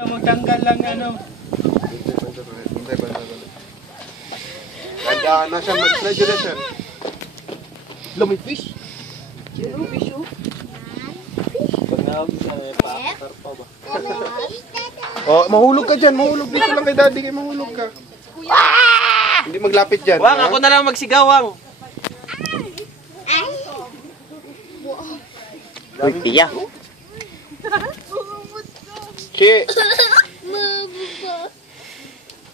Magtanggal lang ano. Ganda na siya, mag-slide na siya. May fish. Zero fish oh. Pagawag sa pakarpa ba? Oh, mahulog ka dyan, mahulog. Dito lang kay daddy, kay mahulog ka. Hindi maglapit dyan. Wang, ako na lang magsigawang. Uy, tiya. Chi.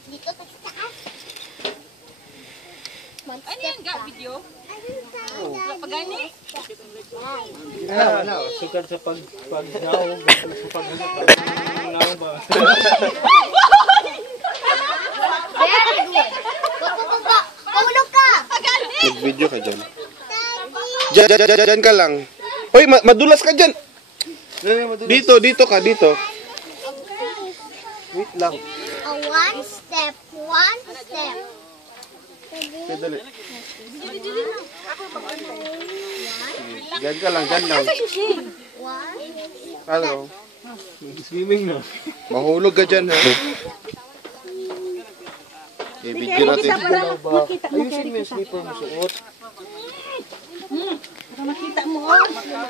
Dito tayo sa taas. Ano yan, ga? Video? Wala pa gani? Wala. Sugar sa pag-gawang. Sa pag-gawang ba? Very good. Pahulog ka. Mag-video ka dyan. Dyan ka lang. Hoy, madulas ka dyan. Dito ka, dito. Wait lang. One step. Okay, dali. Dyan ka lang, dyan lang. Hello. Swimming na. Mahulog ka dyan, ha? I-video natin. Ayusin mo yung slipper mo suot. Makita mo.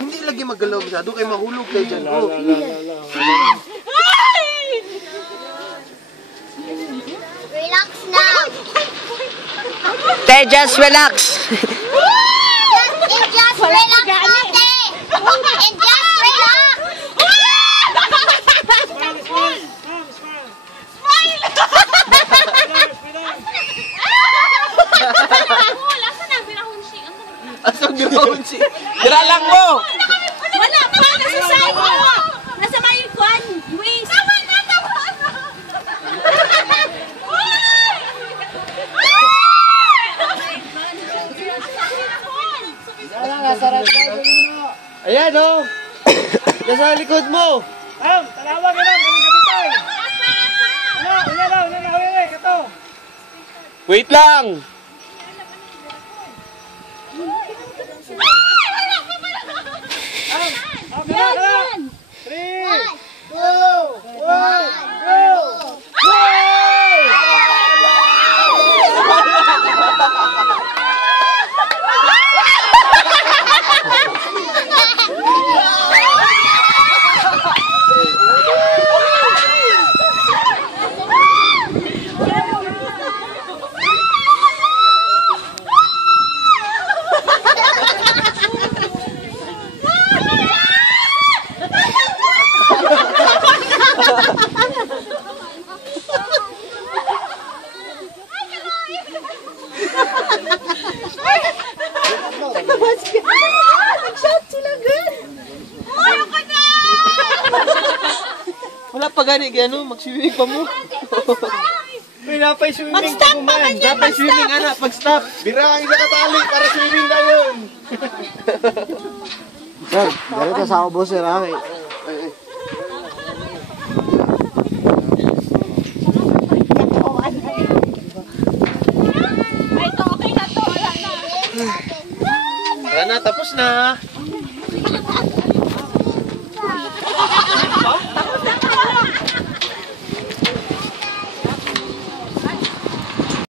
Hindi lagi magalaw masyado, kaya mahulog kayo dyan. Oh. Relax now. Te, just relax. Just relax now, te. And just relax. Asang ganoon si... Dira lang mo! Wala pa! Nasa sayo! Nasa may kwan! Waste! Tama na! Ayan o! Nasa likod mo! Tanawa ka lang! Kaming kapitan! Kato! Wait lang! Yan! 3, 2, 1, wala pa gani, gano, mag-swimming pa mo. Uy, napay swimming. Mag-stop pa man yan, Napay swimming, anak, pag-stop. Birang isa katali para swimming na yun. Sir, dari ka sa ako, sir, ha? Ay, ito, okay na to. Wala na. Wala na, tapos na.